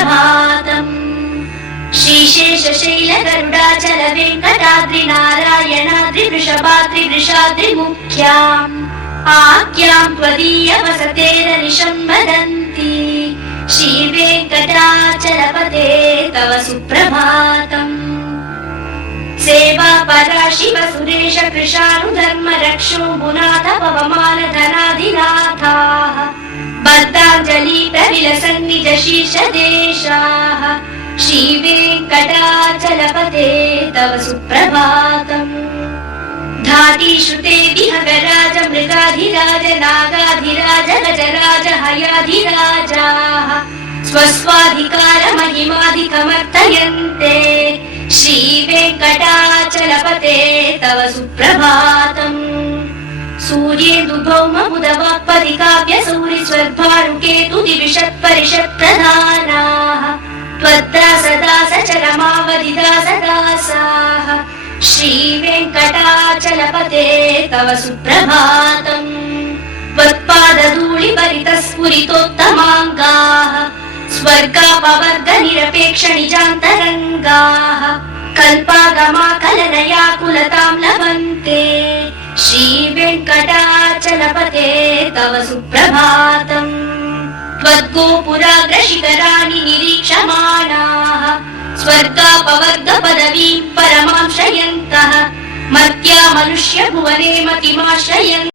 सुप्रभातम्। श्रीशेषशैल गरुडाचल वेङ्कटाद्रि नारायणाद्रि वृषभाद्रि वृषाद्रि मुख्याम् आख्याम् त्वदीय वसतेरनिशं वदन्ति। श्रीवेङ्कटाचलपते तव सुप्रभातम्। सेवा परा शिव सुरेश कृशानुधर्म रक्षो गुणाथ पवमान धनाधिनाथाः बद्धाञ्जलि प्रविलसन् निज शीर्ष देशाः। श्रीवेङ्कटाचलपते तव सुप्रभातम्। धाटी श्रुते विहगराज मृगाधिराज नागाधिराज गजराज हयाधिराजाः स्वस्वाधिकार महिमाधिकमर्थयन्ते। श्रीवेङ्कटाचलपते तव सुप्रभातम्। सूर्येन्दु भौम बुधवाक्पदि काव्य सूरि स्वर्भानुकेतु दिविषत्परिषत् प्रधानाः त्वद्दासदास चरमावधि दासदासाः। श्रीवेङ्कटाचलपते तव सुप्रभातम्। त्वत्पादधूलि परितः स्फुरितोत्तमाङ्गाः स्वर्गापवर्ग निरपेक्ष निजान्तरङ्गाः कल्पागमाकलनयाकुलतां लभन्ते। श्रीवेङ्कटाचलपते तव सुप्रभातम्। त्वद्गोपुराग्रशिखराणि निरीक्षमाणाः स्वर्गापवर्ग पदवीं परमां श्रयन्तः मर्त्या मनुष्य भुवने मतिमाश्रयन्तः।